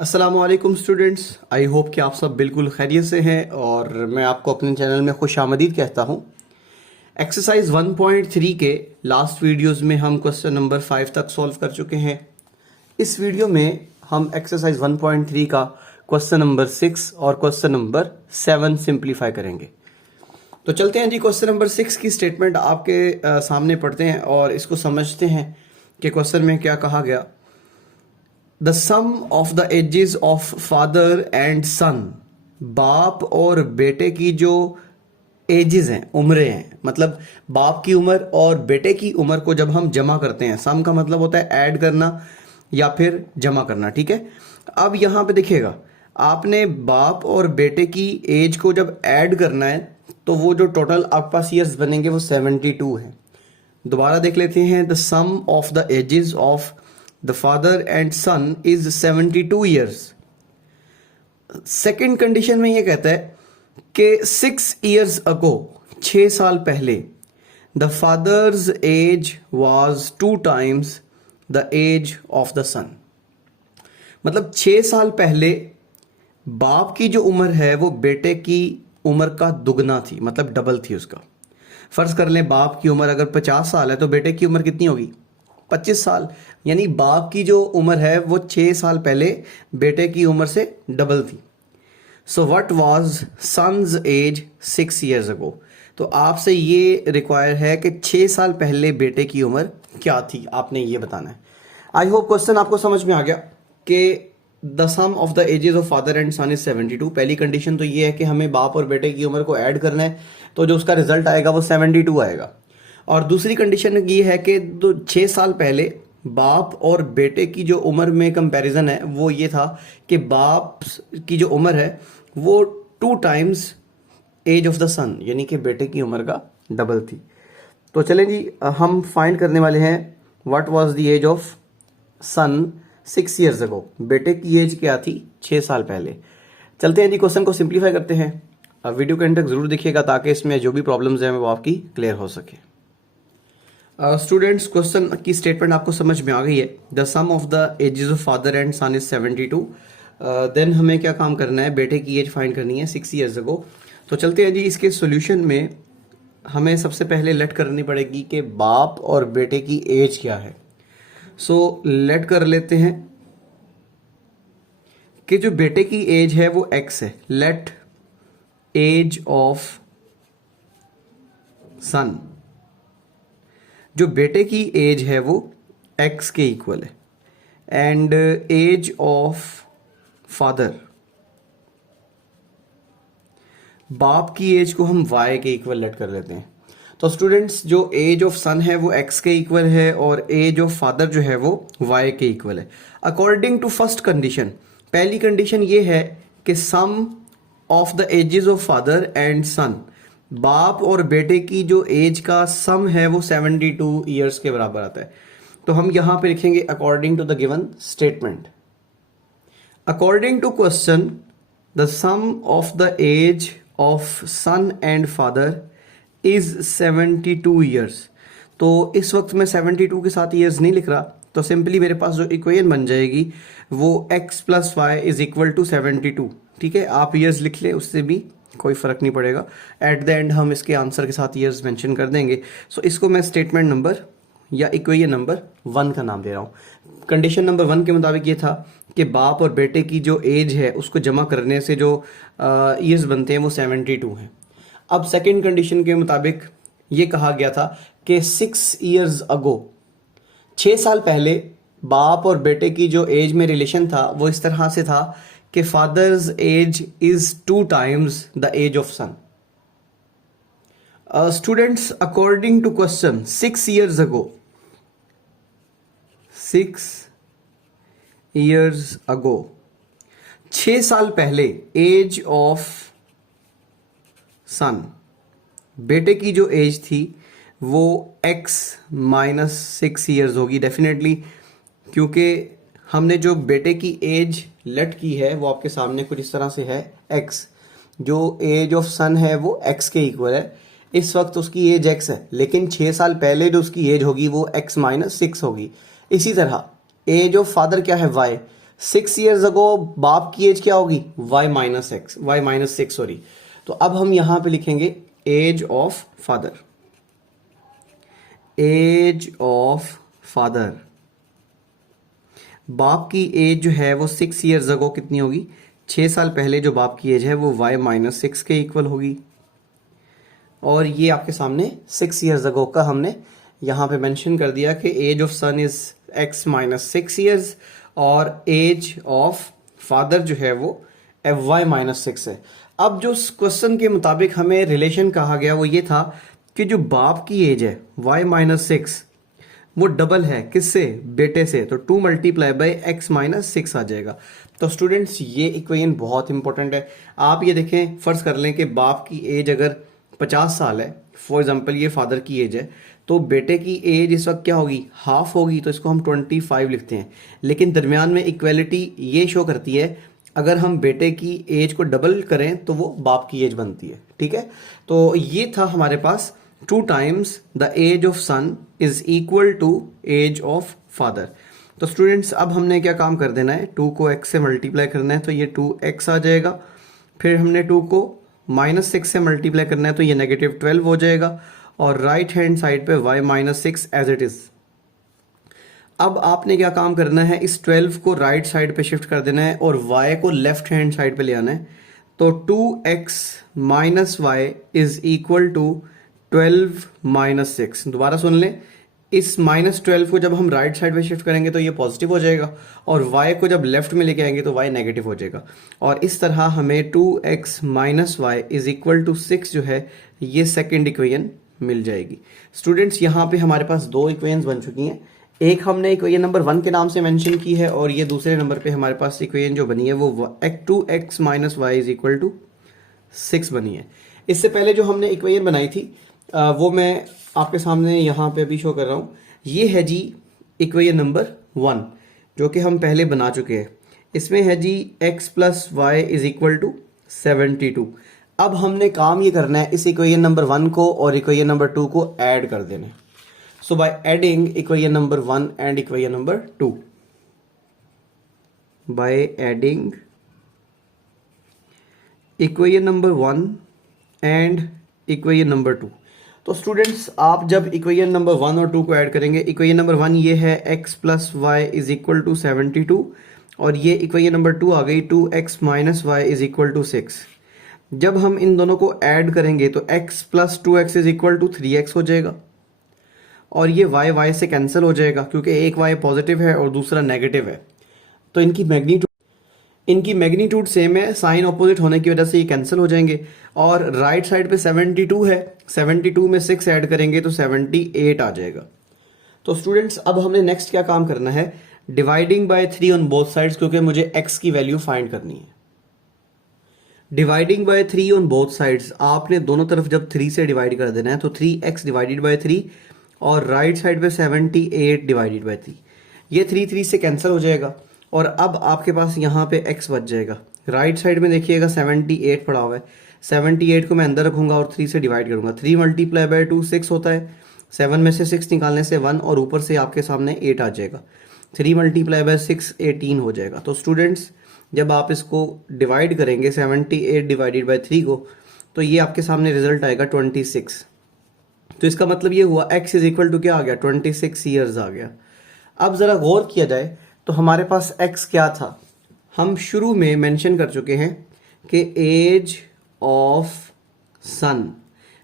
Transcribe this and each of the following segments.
अस्सलामुअलैकुम students, I hope कि आप सब बिल्कुल खैरियत से हैं और मैं आपको अपने चैनल में खुश आमदीद कहता हूं। एक्सरसाइज 1.3 के लास्ट वीडियोस में हम क्वेश्चन नंबर 5 तक सॉल्व कर चुके हैं। इस वीडियो में हम एक्सरसाइज 1.3 का क्वेश्चन नंबर 6 और क्वेश्चन नंबर 7 सिंप्लीफाई करेंगे। तो चलते हैं जी, क्वेश्चन नंबर 6 की स्टेटमेंट आपके सामने पढ़ते हैं और इसको समझते हैं कि क्वेश्चन में क्या कहा गया। The sum of the ages of father and son, बाप और बेटे की जो एजेस हैं, उम्रें हैं, मतलब बाप की उम्र और बेटे की उम्र को जब हम जमा करते हैं, सम का मतलब होता है ऐड करना या फिर जमा करना, ठीक है। अब यहां पे देखिएगा, आपने बाप और बेटे की एज को जब ऐड करना है तो वो जो टोटल आपके पास ईयर्स बनेंगे वो 72 है। दोबारा देख लेते हैं। The sum of the ages of the father and son is 72 years. Second condition में ये कहता है कि 6 ईयर्स अगो, 6 साल पहले, the father's age was 2 times the age of the son. मतलब 6 साल पहले बाप की जो उम्र है वो बेटे की उम्र का दुगना थी, मतलब डबल थी उसका। फर्ज कर लें बाप की उम्र अगर 50 साल है तो बेटे की उम्र कितनी होगी? 25 साल। यानी बाप की जो उम्र है वो 6 साल पहले बेटे की उम्र से डबल थी। So what was son's age 6 years ago. तो आपसे ये रिक्वायर है कि 6 साल पहले बेटे की उम्र क्या थी, आपने ये बताना है। आई होप क्वेश्चन आपको समझ में आ गया कि the sum of the ages of father and son is 72। पहली कंडीशन तो ये है कि हमें बाप और बेटे की उम्र को ऐड करना है, तो जो उसका रिजल्ट आएगा वो 72 आएगा। और दूसरी कंडीशन ये है कि 6 साल पहले बाप और बेटे की जो उम्र में कंपैरिजन है वो ये था कि बाप की जो उम्र है वो 2 टाइम्स एज ऑफ द सन, यानी कि बेटे की उम्र का डबल थी। तो चलें जी, हम फाइंड करने वाले हैं what was the age of son 6 years ago. बेटे की एज क्या थी 6 साल पहले। चलते हैं जी, क्वेश्चन को सिंप्लीफाई करते हैं। अब वीडियो के एंड तक जरूर देखिएगा ताकि इसमें जो भी प्रॉब्लम्स हैं वो आपकी क्लियर हो सके। स्टूडेंट्स, क्वेश्चन की स्टेटमेंट आपको समझ में आ गई है। The sum of the ages of father and son is 72। Then हमें क्या काम करना है, बेटे की एज फाइंड करनी है 6 ईयर्स अगो। तो चलते हैं जी, इसके सॉल्यूशन में हमें सबसे पहले लेट करनी पड़ेगी कि बाप और बेटे की एज क्या है। सो लेट कर लेते हैं कि जो बेटे की एज है वो x है। लेट एज ऑफ सन, जो बेटे की एज है वो x के इक्वल है, एंड एज ऑफ फादर, बाप की एज को हम y के इक्वल लेट कर लेते हैं। तो स्टूडेंट्स, जो एज ऑफ सन है वो x के इक्वल है और एज ऑफ फादर जो है वो y के इक्वल है। अकॉर्डिंग टू फर्स्ट कंडीशन, पहली कंडीशन ये है कि sum of the ages of father and son, बाप और बेटे की जो एज का सम है वो 72 ईयर्स के बराबर आता है। तो हम यहां पे लिखेंगे according to the given statement. According to question, the sum of the age of son and father is 72 years. तो इस वक्त मैं 72 के साथ ईयर्स नहीं लिख रहा, तो सिंपली मेरे पास जो इक्वेशन बन जाएगी वो x plus y is equal to 72। ठीक है, आप ईयर्स लिख लें, उससे भी कोई फ़र्क नहीं पड़ेगा। एट द एंड हम इसके आंसर के साथ ईयर्स मेंशन कर देंगे। सो इसको मैं स्टेटमेंट नंबर या इक्वेशन नंबर 1 का नाम दे रहा हूँ। कंडीशन नंबर 1 के मुताबिक ये था कि बाप और बेटे की जो एज है उसको जमा करने से जो ईयर्स बनते हैं वो 72 हैं। अब सेकेंड कंडीशन के मुताबिक ये कहा गया था कि 6 ईयर्स अगो, 6 साल पहले बाप और बेटे की जो एज में रिलेशन था वो इस तरह से था कि father's age is 2 times the age of son. Students, according to question, 6 years ago, 6 years ago, 6 साल पहले एज ऑफ सन, बेटे की जो एज थी वो x माइनस 6 ईयर्स होगी डेफिनेटली, क्योंकि हमने जो बेटे की एज लेट की है वो आपके सामने कुछ इस तरह से है x। जो एज ऑफ सन है वो x के इक्वल है। इस वक्त उसकी एज x है, लेकिन 6 साल पहले जो उसकी एज होगी वो x माइनस 6 होगी। इसी तरह एज ऑफ फादर क्या है y। 6 ईयर्स अगो बाप की एज क्या होगी, y-6 सॉरी। तो अब हम यहां पे लिखेंगे age of father, age of father. बाप की एज जो है वो 6 ईयर्स अगो कितनी होगी, 6 साल पहले जो बाप की एज है वो y-6 के इक्वल होगी। और ये आपके सामने 6 ईयर्स अगो का हमने यहाँ पे मेंशन कर दिया कि age of son is x-6 years और एज ऑफ फादर जो है वो y-6 है। अब जो क्वेश्चन के मुताबिक हमें रिलेशन कहा गया वो ये था कि जो बाप की एज है y-6 वो डबल है किससे, बेटे से, तो 2 मल्टीप्लाई बाई x-6 आ जाएगा। तो स्टूडेंट्स ये इक्वेशन बहुत इंपॉर्टेंट है। आप ये देखें, फर्ज कर लें कि बाप की एज अगर 50 साल है, फॉर एग्जांपल ये फादर की एज है, तो बेटे की एज इस वक्त क्या होगी, हाफ होगी, तो इसको हम 25 लिखते हैं। लेकिन दरमियान में इक्वेलिटी ये शो करती है अगर हम बेटे की एज को डबल करें तो वो बाप की एज बनती है, ठीक है। तो ये था हमारे पास 2 times the age of son is equal to age of father. तो स्टूडेंट्स अब हमने क्या काम कर देना है, 2 को x से मल्टीप्लाई करना है तो ये 2x आ जाएगा। फिर हमने 2 को -6 से मल्टीप्लाई करना है तो ये -12 हो जाएगा। और राइट हैंड साइड पे y-6 एज इट इज। अब आपने क्या काम करना है, इस 12 को राइट साइड पे शिफ्ट कर देना है और y को लेफ्ट हैंड साइड पे ले आना है। तो 2x minus y is equal to 12-6। दोबारा सुन लें, इस -12 को जब हम राइट साइड पे शिफ्ट करेंगे तो ये पॉजिटिव हो जाएगा और y को जब लेफ्ट में लेके आएंगे तो y नेगेटिव हो जाएगा। और इस तरह हमें 2x minus y is equal to 6 जो है ये सेकेंड इक्वेशन मिल जाएगी। स्टूडेंट्स यहाँ पे हमारे पास 2 इक्वेशंस बन चुकी हैं। एक हमने इक्वेशन नंबर 1 के नाम से मेंशन की है और ये दूसरे नंबर पे हमारे पास इक्वेशन जो बनी है वो 2x minus y is equal to 6 बनी है। इससे पहले जो हमने इक्वेशन बनाई थी वो मैं आपके सामने यहाँ पे अभी शो कर रहा हूँ। ये है जी इक्वेशन नंबर 1 जो कि हम पहले बना चुके हैं। इसमें है जी x plus y is equal to 72। अब हमने काम ये करना है, इस इक्वेशन नंबर 1 को और इक्वेशन नंबर 2 को ऐड कर देना है। So by adding equation number 1 and equation number 2, by adding equation number 1 and equation number 2। तो स्टूडेंट्स आप जब इक्वेशन नंबर 1 और 2 को ऐड करेंगे, इक्वेशन नंबर 1 ये है x plus y is equal to 72 और ये इक्वेशन नंबर 2 आ गई 2x minus y is equal to 6। जब हम इन दोनों को ऐड करेंगे तो x plus 2x is equal to 3x हो जाएगा और ये y से कैंसिल हो जाएगा क्योंकि एक y पॉजिटिव है और दूसरा नेगेटिव है। तो इनकी मैग्नीट्यूड सेम है, साइन ऑपोजिट होने की वजह से ये कैंसिल हो जाएंगे। और राइट साइड पे 72 है, 72 में 6 ऐड करेंगे तो 78 आ जाएगा। तो स्टूडेंट्स अब हमने नेक्स्ट क्या काम करना है, dividing by 3 on both sides, क्योंकि मुझे x की वैल्यू फाइंड करनी है। Dividing by 3 on both sides, आपने दोनों तरफ जब 3 से डिवाइड कर देना है तो 3x डिवाइडेड बाय 3 और राइट साइड पे 78 डिवाइडेड बाय 3, ये 3 से कैंसिल हो जाएगा और अब आपके पास यहाँ पे x बच जाएगा। राइट साइड में देखिएगा 78 पड़ा हुआ है, 78 को मैं अंदर रखूंगा और 3 से डिवाइड करूंगा। 3 मल्टीप्लाई बाय 2 6 होता है, 7 में से 6 निकालने से 1 और ऊपर से आपके सामने 8 आ जाएगा। 3 मल्टीप्लाई बाय 6 18 हो जाएगा। तो स्टूडेंट्स जब आप इसको डिवाइड करेंगे 78 डिवाइडेड बाय 3 को, तो ये आपके सामने रिजल्ट आएगा 26। तो इसका मतलब ये हुआ x इज इक्वल टू क्या आ गया, 26 ईयर्स आ गया। अब जरा गौर किया जाए तो हमारे पास x क्या था, हम शुरू में मेंशन कर चुके हैं कि एज ऑफ सन,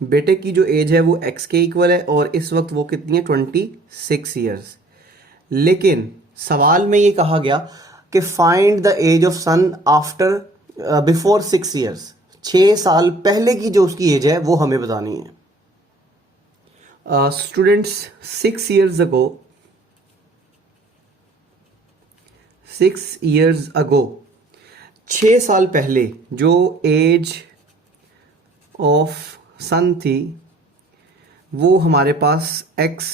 बेटे की जो एज है वो x के इक्वल है और इस वक्त वो कितनी है, 26 ईयर्स। लेकिन सवाल में ये कहा गया कि find the age of son after before 6 years, 6 साल पहले की जो उसकी एज है वो हमें बतानी है। स्टूडेंट्स 6 ईयर्स अगो 6 साल पहले जो एज ऑफ सन थी वो हमारे पास x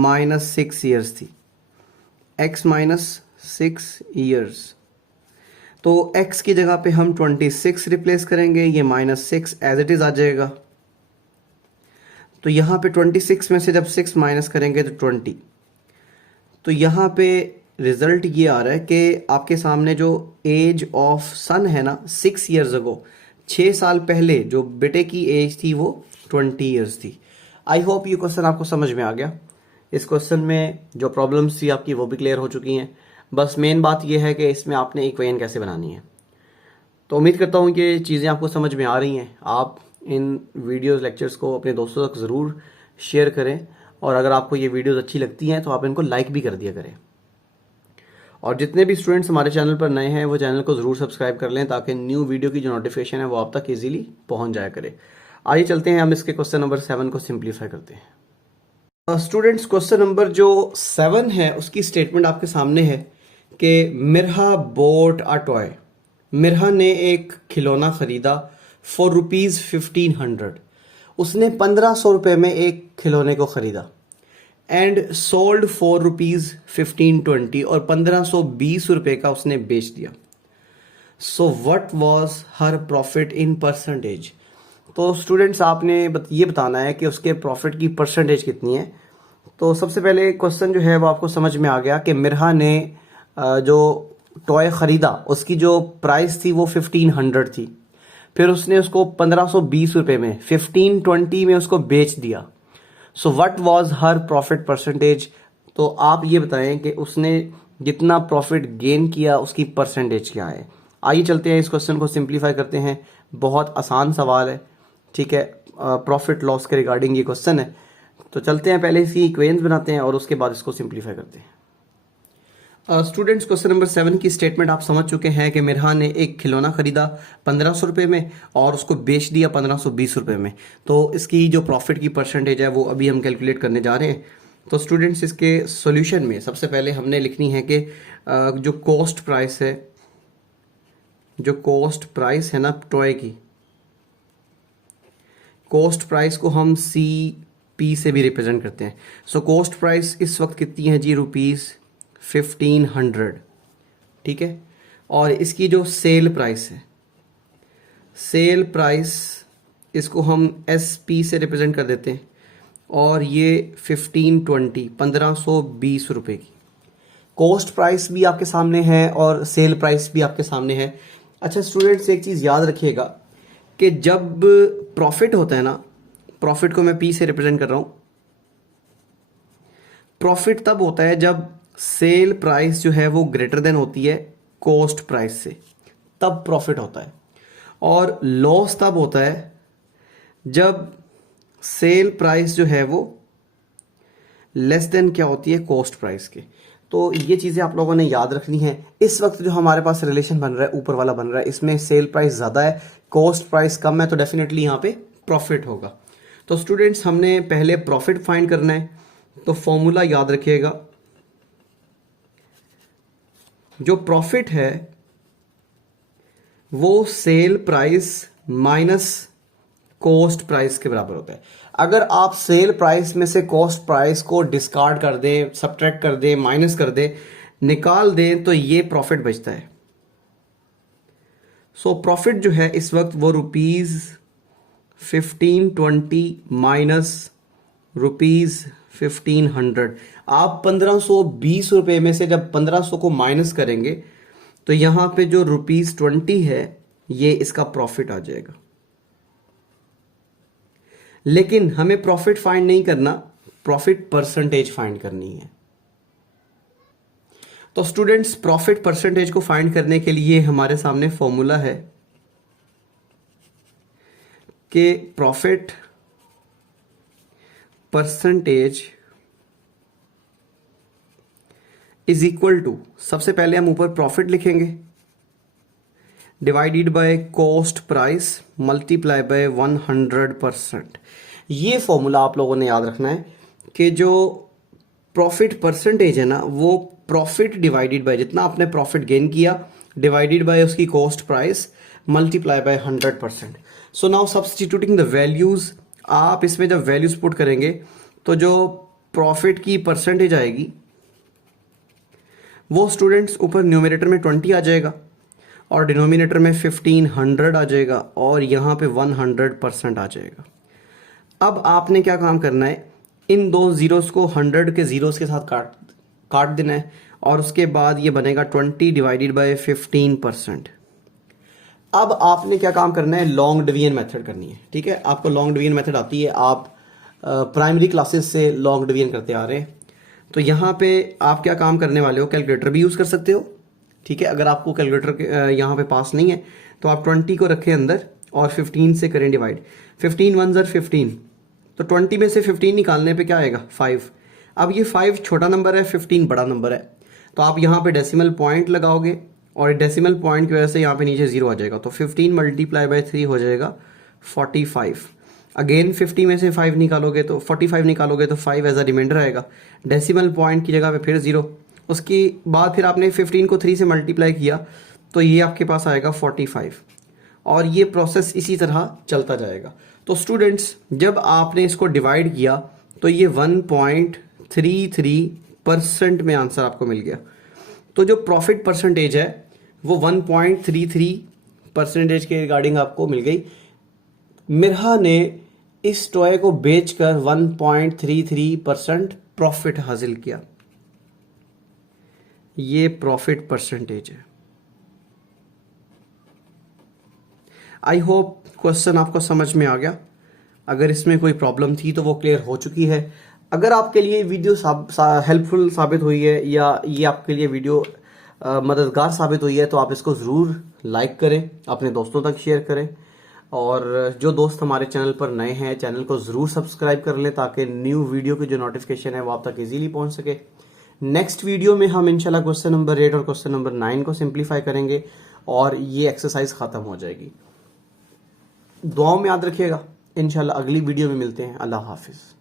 माइनस 6 ईयर्स थी, x माइनस 6 ईयर्स। तो x की जगह पे हम 26 रिप्लेस करेंगे, ये -6 एज इट इज आ जाएगा। तो यहाँ पे 26 में से जब 6 माइनस करेंगे तो 20, तो यहाँ पे रिजल्ट ये आ रहा है कि आपके सामने जो एज ऑफ सन है ना 6 ईयर्स अगो, 6 साल पहले जो बेटे की एज थी वो 20 ईयर्स थी। आई होप ये क्वेश्चन आपको समझ में आ गया। इस क्वेश्चन में जो प्रॉब्लम्स थी आपकी वो भी क्लियर हो चुकी हैं। बस मेन बात ये है कि इसमें आपने इक्वेशन कैसे बनानी है। तो उम्मीद करता हूँ कि चीज़ें आपको समझ में आ रही हैं। आप इन वीडियोस लेक्चर्स को अपने दोस्तों तक ज़रूर शेयर करें, और अगर आपको ये वीडियोस अच्छी लगती हैं तो आप इनको लाइक भी कर दिया करें। और जितने भी स्टूडेंट्स हमारे चैनल पर नए हैं वो चैनल को ज़रूर सब्सक्राइब कर लें, ताकि न्यू वीडियो की जो नोटिफिकेशन है वो आप तक ईजिली पहुँच जाया करे। आइए चलते हैं, हम इसके क्वेश्चन नंबर 7 को सिंप्लीफाई करते हैं। स्टूडेंट्स, क्वेश्चन नंबर जो 7 है उसकी स्टेटमेंट आपके सामने है कि Mirha boat a toy. Mirha ने एक खिलौना खरीदा फॉर ₹1500। उसने 1500 रुपये में एक खिलौने को खरीदा। एंड सोल्ड फॉर ₹1520, और 1520 रुपये का उसने बेच दिया। सो what was her profit in percentage. तो स्टूडेंट्स आपने ये बताना है कि उसके प्रॉफिट की परसेंटेज कितनी है। तो सबसे पहले क्वेश्चन जो है वो आपको समझ में आ गया कि मिरहा ने जो टॉय ख़रीदा उसकी जो प्राइस थी वो 1500 थी। फिर उसने उसको 1520 रुपये में 1520 में उसको बेच दिया। सो what was her profit percentage. तो आप ये बताएं कि उसने जितना प्रॉफिट गेन किया उसकी परसेंटेज क्या है। आइए चलते हैं, इस क्वेश्चन को सिंप्लीफाई करते हैं। बहुत आसान सवाल है, ठीक है, प्रॉफिट लॉस के रिगार्डिंग ये क्वेश्चन है। तो चलते हैं, पहले इसकी इक्वेशंस बनाते हैं और उसके बाद इसको सिंप्लीफाई करते हैं। स्टूडेंट्स, क्वेश्चन नंबर 7 की स्टेटमेंट आप समझ चुके हैं कि मिरहा ने एक खिलौना खरीदा 1500 रुपये में और उसको बेच दिया 1520 रुपये में। तो इसकी जो प्रॉफिट की परसेंटेज है वो अभी हम कैलकुलेट करने जा रहे हैं। तो स्टूडेंट्स, इसके सॉल्यूशन में सबसे पहले हमने लिखनी है कि जो कॉस्ट प्राइस है ना टॉय की, कॉस्ट प्राइस को हम CP से भी रिप्रेजेंट करते हैं। सो कॉस्ट प्राइस इस वक्त कितनी है जी, ₹1500, ठीक है। और इसकी जो सेल प्राइस है, सेल प्राइस इसको हम SP से रिप्रेजेंट कर देते हैं, और ये 1520 रुपये की कॉस्ट प्राइस भी आपके सामने है और सेल प्राइस भी आपके सामने है। अच्छा स्टूडेंट्स, एक चीज़ याद रखिएगा कि जब प्रॉफिट होता है ना, प्रॉफिट को मैं P से रिप्रेजेंट कर रहा हूँ, प्रॉफिट तब होता है जब सेल प्राइस जो है वो ग्रेटर देन होती है कॉस्ट प्राइस से, तब प्रॉफिट होता है। और लॉस तब होता है जब सेल प्राइस जो है वो लेस देन क्या होती है, कॉस्ट प्राइस के। तो ये चीज़ें आप लोगों ने याद रखनी है। इस वक्त जो हमारे पास रिलेशन बन रहा है, ऊपर वाला बन रहा है, इसमें सेल प्राइस ज़्यादा है, कॉस्ट प्राइस कम है, तो डेफिनेटली यहाँ पे प्रॉफिट होगा। तो स्टूडेंट्स, हमने पहले प्रॉफिट फाइंड करना है। तो फॉर्मूला याद रखिएगा, जो प्रॉफिट है वो sale price minus cost price के बराबर होता है। अगर आप सेल प्राइस में से कॉस्ट प्राइस को डिस्कार्ड कर दें, सब्ट्रैक्ट कर दें, माइनस कर दें, निकाल दें, तो ये प्रॉफिट बचता है। सो प्रॉफिट जो है इस वक्त वो ₹1520 माइनस ₹1500। आप 1520 रुपये में से जब 1500 को माइनस करेंगे तो यहाँ पे जो ₹20 है ये इसका प्रॉफिट आ जाएगा। लेकिन हमें प्रॉफिट फाइंड नहीं करना, प्रॉफिट परसेंटेज फाइंड करनी है। तो स्टूडेंट्स, प्रॉफिट परसेंटेज को फाइंड करने के लिए हमारे सामने फॉर्मूला है कि profit percentage is equal to, सबसे पहले हम ऊपर प्रॉफिट लिखेंगे, divided by cost price multiply by 100%। ये फॉर्मूला आप लोगों ने याद रखना है कि जो प्रॉफिट परसेंटेज है ना वो प्रॉफिट डिवाइडेड बाय जितना आपने प्रॉफिट गेन किया डिवाइडेड बाय उसकी cost price multiply by 100%। So now substituting the values, आप इसमें जब वैल्यूज पुट करेंगे तो जो प्रॉफिट की परसेंटेज आएगी वो स्टूडेंट्स ऊपर न्यूमरेटर में 20 आ जाएगा और डिनोमिनेटर में 1500 आ जाएगा और यहाँ पे 100% आ जाएगा। अब आपने क्या काम करना है, इन दो जीरोस को 100 के जीरोस के साथ काट देना है और उसके बाद ये बनेगा 20 डिवाइडेड बाय 15%। अब आपने क्या काम करना है, लॉन्ग डिवीजन मेथड करनी है। ठीक है, आपको लॉन्ग डिवीजन मेथड आती है, आप प्राइमरी क्लासेस से लॉन्ग डिवीजन करते आ रहे हैं। तो यहाँ पे आप क्या काम करने वाले हो, कैलकुलेटर भी यूज़ कर सकते हो। ठीक है, अगर आपको कैलकुलेटर यहाँ पे पास नहीं है तो आप 20 को रखें अंदर और 15 से करें डिवाइड। 15 1 ज़र 15, तो 20 में से 15 निकालने पे क्या आएगा 5। अब ये 5 छोटा नंबर है, 15 बड़ा नंबर है, तो आप यहाँ पे डेसिमल पॉइंट लगाओगे और डेसिमल पॉइंट की वजह से यहाँ पे नीचे 0 आ जाएगा। तो 15 मल्टीप्लाई बाय 3 हो जाएगा 45। अगेन 50 में से 5 निकालोगे तो 45 निकालोगे तो 5 एज अ रिमाइंडर आएगा, डेसिमल पॉइंट की जगह पे फिर 0। उसके बाद फिर आपने 15 को 3 से मल्टीप्लाई किया तो ये आपके पास आएगा 45, और ये प्रोसेस इसी तरह चलता जाएगा। तो स्टूडेंट्स, जब आपने इसको डिवाइड किया तो ये 1.33% में आंसर आपको मिल गया। तो जो प्रॉफिट परसेंटेज है वो 1.33% के रिगार्डिंग आपको मिल गई। मिरहा ने इस टॉय को बेचकर 1.33% प्रॉफिट हासिल किया। ये प्रॉफिट परसेंटेज है। आई होप क्वेश्चन आपको समझ में आ गया। अगर इसमें कोई प्रॉब्लम थी तो वो क्लियर हो चुकी है। अगर आपके लिए वीडियो हेल्पफुल साबित हुई है या ये आपके लिए वीडियो मददगार साबित हुई है तो आप इसको ज़रूर लाइक करें, अपने दोस्तों तक शेयर करें, और जो दोस्त हमारे चैनल पर नए हैं चैनल को ज़रूर सब्सक्राइब कर लें ताकि न्यू वीडियो की जो नोटिफिकेशन है वो आप तक इजीली पहुंच सके। नेक्स्ट वीडियो में हम इंशाल्लाह क्वेश्चन नंबर 8 और क्वेश्चन नंबर 9 को सिंप्लीफाई करेंगे और ये एक्सरसाइज ख़त्म हो जाएगी। दुआओं में याद रखिएगा। इंशाल्लाह अगली वीडियो में मिलते हैं। अल्लाह हाफिज़।